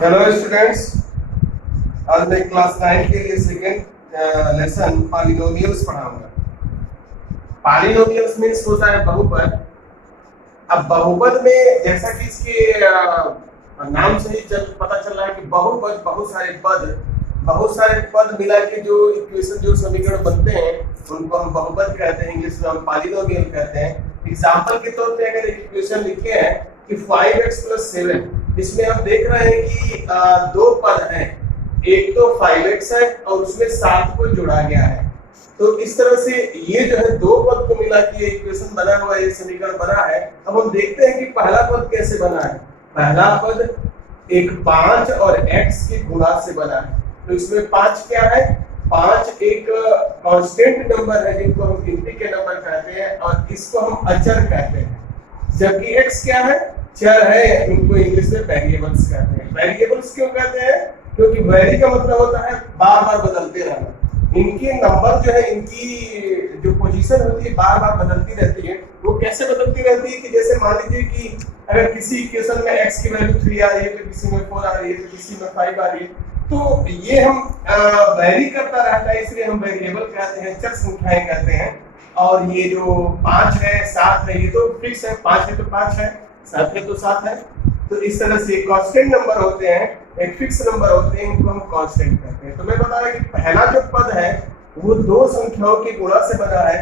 Hello students, आज मैं class 9 के लिए सेकेंड लेसन पॉलिनोमियल्स पढ़ाऊंगा। पॉलिनोमियल्स मीन्स होता है बहुपद। अब बहुपद में जैसा कि इसके नाम से ही पता चल रहा है कि बहुपद बहुत सारे पद मिला के जो इक्वेशन जो समीकरण बनते हैं उनको हम बहुपद कहते हैं, इंग्लिश में हम पॉलिनोमियल कहते हैं। एग्जांपल के तौर पे अगर एक इक्वेशन लिखे हैं कि 5x + 7, इसमें हम देख रहे हैं कि दो पद हैं, एक तो 5x है और उसमें 7 को जोड़ा गया है। तो इस तरह से ये जो है दो पद को मिला के इक्वेशन बना हुआ है, ये समीकरण बना है। अब हम देखते हैं कि पहला पद कैसे बना है। पहला पद एक 5 और x के गुणा से बना है। तो इसमें 5 क्या है? 5 एक कांस्टेंट नंबर है जिनको हम गिनती के नंबर कहते हैं और इसको हम अचर कहते हैं। जबकि x क्या है? चर है, इनको इंग्लिश में वेरिएबल्स कहते हैं। वेरिएबल्स क्यों कहते हैं? क्योंकि वेरी का मतलब होता है बार बार बदलते रहना। इनके नंबर जो है, इनकी जो पोजीशन होती है बार बार बदलती रहती है। वो कैसे बदलती रहती है कि जैसे मान लीजिए कि अगर किसी इक्वेशन में x की वैल्यू 3 आ रही है, तो किसी में 4 आ रही है, तो किसी में 5 आ रही है, तो ये हम वेरी करता रहता है, इसलिए हम वेरिएबल कहते हैं, चर संख्याएं कहते हैं। और ये जो 5 है 7 है, ये तो फिक्स है, 5 है तो 5 है, 7 है तो 7 है। तो इस तरह से कांस्टेंट नंबर होते हैं, एक फिक्स नंबर होते हैं, इनको हम कांस्टेंट कहते हैं। तो मैं बता रहा कि पहला जो पद है वो दो संख्याओं के गुणा से बना है,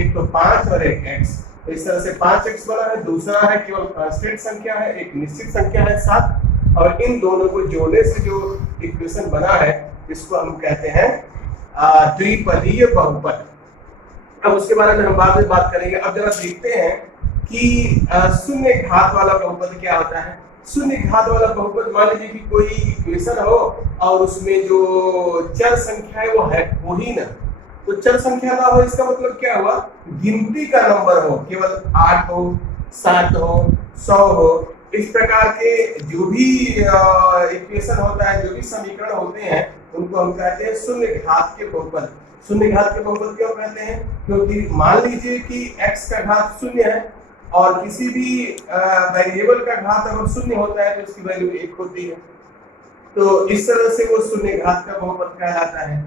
एक तो 5 और एक x। तो इस तरह से 5x बना है। दूसरा है केवल कांस्टेंट संख्या है, एक निश्चित संख्या है 7, और इन दोनों को जोड़ने से जो इक्वेशन बना है इसको हम कहते हैं द्विपदीय बहुपद। अब उसके बारे में हम बाद में बात करेंगे। अब जरा देखते हैं कि शून्य घात वाला बहुपद क्या होता है। शून्य घात वाला बहुपद, मान लीजिए कि कोई इक्वेशन हो और उसमें जो चर संख्या है वो है वही ना, तो चर संख्या ना हो इसका मतलब क्या हुआ? गिनती का नंबर हो, केवल 8 हो, 7 हो, 100 हो। इस प्रकार के जो भी इक्वेशन होता है, जो भी समीकरण होते हैं, उनको हम कहते हैं शून्य घात के बहुपद। शून्य घात के बहुपद क्यों कहते हैं? क्योंकि मान लीजिए कि x का घात 0 है और किसी भी वेरिएबल का घात अगर 0 होता है तो उसकी वैल्यू 1 होती है। तो इस तरह से वो शून्य घात का बहुपद कहलाता है।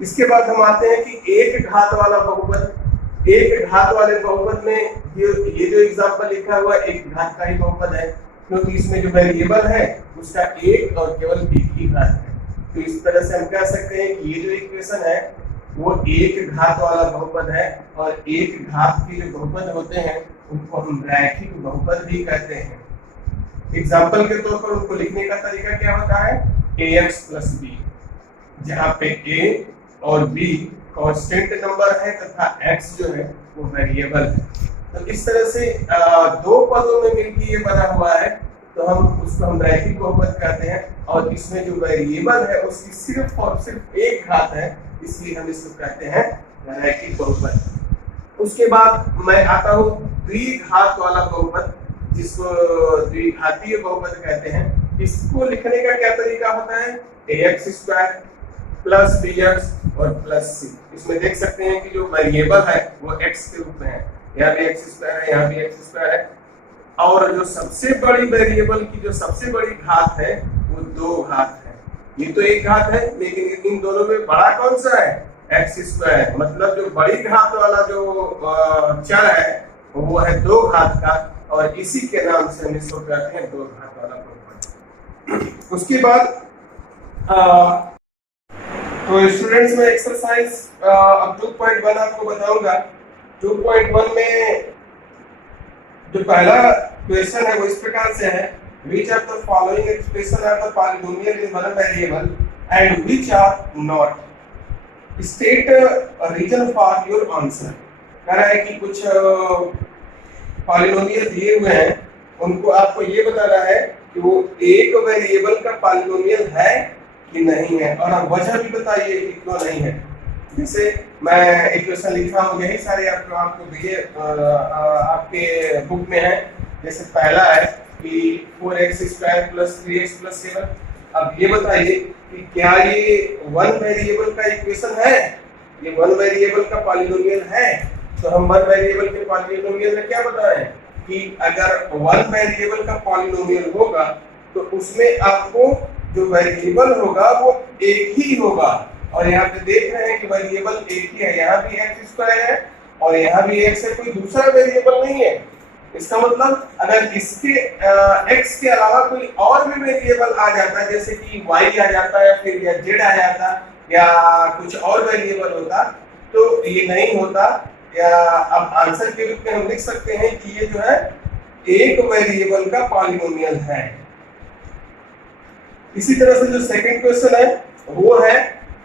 इसके बाद हम आते हैं कि एक घात वाला बहुपद। एक घात वाले बहुपद में ये जो एग्जांपल लिखा हुआ एक घात का ही बहुपद है, क्योंकि इसमें जो वेरिएबल है उसका एक और केवल एक ही घात है। तो इस तरह से हम कह सकते हैं कि ये जो इक्वेशन है वो एक घात वाला बहुपद है, और एक घात के जो बहुपद होते हैं उनको हम रैखिक बहुपद भी कहते हैं। एग्जांपल के तौर पर उनको लिखने का तरीका क्या होता है? ax + b, जहां पे a और b कांस्टेंट नंबर है तथा x जो है वो वेरिएबल है। तो इस तरह से दो पदों में मिलकर ये बना हुआ है, तो हम रैखिक बहुपद कहते हैं। और इसमें जो वेरिएबल है उसकी सिर्फ और सिर्फ एक घात है, इसलिए हम इसको कहते हैं रैखिक बहुपद। उसके बाद मैं आता हूँ द्विघात वाला बहुपद, जिसको द्विघातीय बहुपद कहते हैं। इसको लिखने का क्या तरीका होता है? ax² + bx और +c। इसमें देख सकते हैं कि जो वेरिएबल है वो x के रूप में है, यहाँ भी x² है, यहाँ भी x² है, और जो सबसे बड़ी वेरिएबल की जो सबसे बड़ी घात है वो 2 घात है। ये तो एक घात है, लेकिन इन दोनों में बड़ा कौन सा है? x²। मतलब जो बड़ी घात वाला जो चर है वो है 2 घात का, और इसी के नाम से हम इसको कहते हैं 2 घात वाला बहुपद। उसके बाद तो स्टूडेंट्स में एक्सरसाइज अब 2.1 आपको बताऊंगा। 2.1 में जो पहला क्वेश्चन है वो इस प्रकार से है, which of the following expression are the polynomial in one variable and which are not? State a reason for your answer। कह रहा है कि कुछ पॉलिनोमियल दिए हुए हैं, उनको आपको ये बताना है कि वो एक वेरिएबल का पॉलिनोमियल है कि नहीं है, और आप वजह भी बताइए कि क्यों नहीं है। जैसे मैं इक्वेशन लिखा हूँ, यही सारे आपको दिए आपके बुक में है। जैसे पहला है कि 4x² + 3x + 7। अब ये बताइए कि क्या ये वन वेरिएबल का इक्वेशन है? ये वन वेरिएबल का पॉलिनोमियल है? तो हम वन वेरिएबल के पॉलिनोमियल में क्या बताएं कि अगर वन वेरिएबल का पॉलिनोमियल होगा तो उसमें आपको जो वेरिएबल होगा वो एक ही होगा। और यहाँ पे देख रहे हैं कि वेरिएबल एक ही है, यहाँ भी एक्स स्क्वायर है और यहाँ भी एक्स है, कोई दूसरा वेरिएबल नहीं है। इसका मतलब अगर इसके एक्स के अलावा कोई और भी वेरिएबल आ जाता, जैसे कि वाई आ जाता है फिर या जेड आ जाता या कुछ और वेरिएबल होता, तो ये नहीं होता। या अब आंसर के रूप में हम लिख सकते हैं कि ये जो है एक वेरिएबल का पॉलिनोमियल है। इसी तरह से जो सेकंड क्वेश्चन है वो है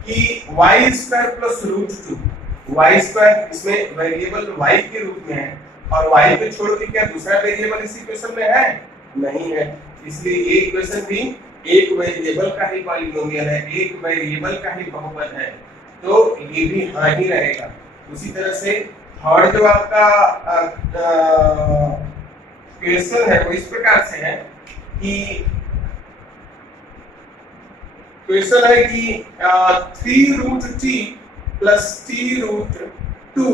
कि y square plus root 2, Y square इसमें वेरिएबल y के रूप में है और y को छोड़ के क्या दूसरा वेरिएबल इसी क्वेश्चन में है? नहीं है। इसलिए ये क्वेश्चन भी एक वेरिएबल का ही पॉलिनोमियल है, एक वेरिएबल का ही बहुपद है, तो ये भी हाँ ही रहेगा। उसी तरह से थर्ड जो आपका क्वेश्चन है वो इस प्रकार से है कि क्वेश्चन है कि 3 root T plus T root 2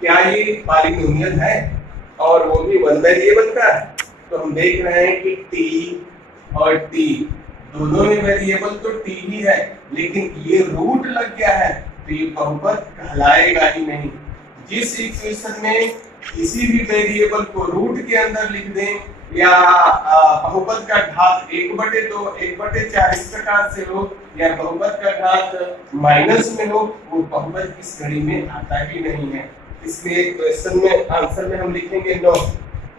क्या ये पॉलिनोमियल है और वो भी वन वेरिएबल का? तो हम देख रहे हैं कि टी और टी दोनों में वेरिएबल तो टी ही है, लेकिन ये रूट लग गया है तो ये बहुपद कहलाएगा ही नहीं। जिस इक्वेशन में किसी भी वेरिएबल को रूट के अंदर लिख दें या बहुपद का घात 1/2 1/4 इस प्रकार से हो या बहुपद का घात माइनस में हो, वो बहुपद इस घड़ी में आता ही नहीं है। इसलिए क्वेश्चन में आंसर में हम लिखेंगे नो,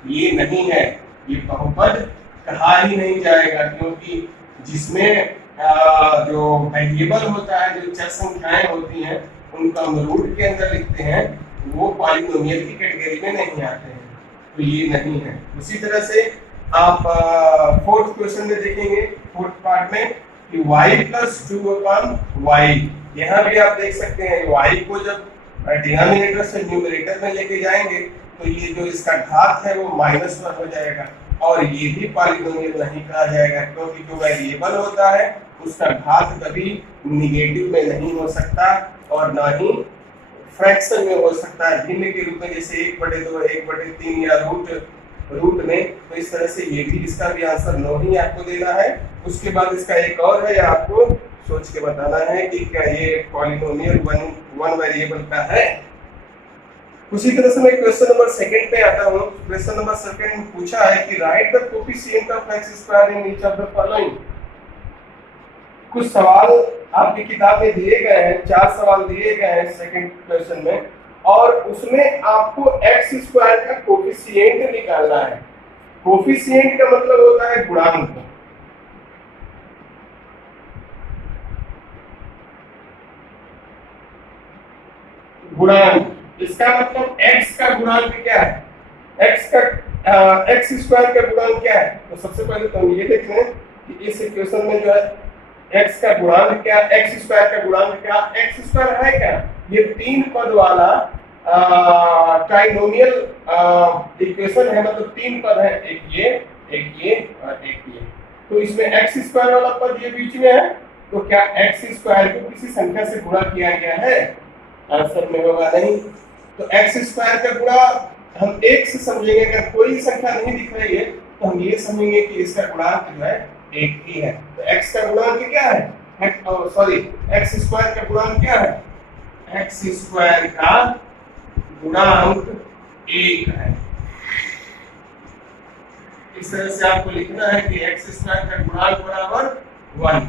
ये नहीं है, ये बहुपद कहा ही नहीं जाएगा, क्योंकि जिसमें जो वेरिएबल होता है, जो चर संख्याएं होती हैं, उनको हम रूट के अंदर लिखते हैं, वो पॉलिनोमियल की कैटेगरी में नहीं आते हैं, तो ये नहीं है। उसी तरह से आप फोर्थ क्वेश्चन में देखेंगे, फोर्थ पार्ट में कि y प्लस 2/y, यहाँ भी आप देख सकते हैं y को जब डिनोमिनेटर से न्यूमरेटर में लेके जाएंगे तो ये जो इसका घात है वो -1 हो जाएगा और ये भी पॉलिनोमियल नहीं कहा जाएगा, क्योंकि जो वेरिएबल होता है उसका घात कभी निगेटिव में नहीं हो सकता और ना ही फ्रैक्शन में हो सकता है, भिन्न के रूप में, जैसे 1/2 1/3 या रूट में। तो इस तरह से ये भी, इसका भी आंसर नो ही आपको देना है। उसके बाद इसका एक और है, आपको सोच के बताना है कि क्या ये पॉलिनोमियल वन वेरिएबल का है। उसी तरह से मैं क्वेश्चन नंबर सेकंड पे आता हूँ। क्वेश्चन नंबर सेकंड पूछा है कि right the coefficient of x square in each of the following. कुछ सवाल आपकी किताब में दिए गए हैं, 4 सवाल दिए गए हैं सेकंड क्वेश्चन में, और उसमें आपको x स्क्वायर का कोफिशिएंट निकालना है। कोफिशिएंट का मतलब होता है गुणांक। गुणांक, इसका मतलब x का गुणांक क्या है? x स्क्वायर का गुणांक क्या है? तो सबसे पहले तो हम ये देख लें कि इस इक्वेशन में जो है x का गुणांक क्या, x स्क्वायर का गुणांक क्या, x स्क्वायर है क्या? ये 3 पद वाला ट्राइनोमियल इक्वेशन है, मतलब 3 पद है, एक ये और एक ये। तो इसमें x स्क्वायर वाला पद ये बीच में है, तो क्या x स्क्वायर को किसी संख्या से गुणा किया गया है? आंसर में होगा नहीं। तो x स्क्वायर का गुणा हम 1 से समझेंगे। अगर कोई संख्या नहीं दिख रही है तो हम ये समझेंगे कि इसका गुणांक जो है 1 ही है। तो x का गुणांक क्या है? x स्क्वायर का गुणांक क्या है? x स्क्वायर का गुणांक 1 है। इस तरह से आपको लिखना है कि x स्क्वायर का गुणांक बराबर 1।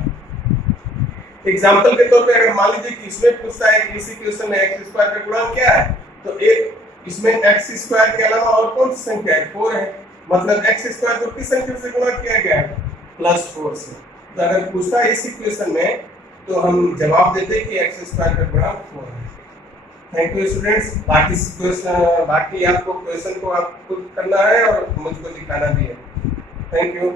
एग्जाम्पल के तौर पे अगर मान लीजिए कि इसमें पूछता है कि इसी क्वेश्चन में x स्क्वायर का गुणांक क्या है, तो एक इसमें x स्क्वायर के अलावा और कौन सी संख्या है? 4 है, मतलब x स्क्वायर को किस संख्या से गुणा किया गया है? +4 से। तो अगर पूछता है इस इक्वेशन में तो हम जवाब देते हैं कि x स्क्वायर का गुणांक 4 है। Thank you students. बाकी आपको क्वेश्चन को आप खुद करना है और मुझको दिखाना भी है। Thank you.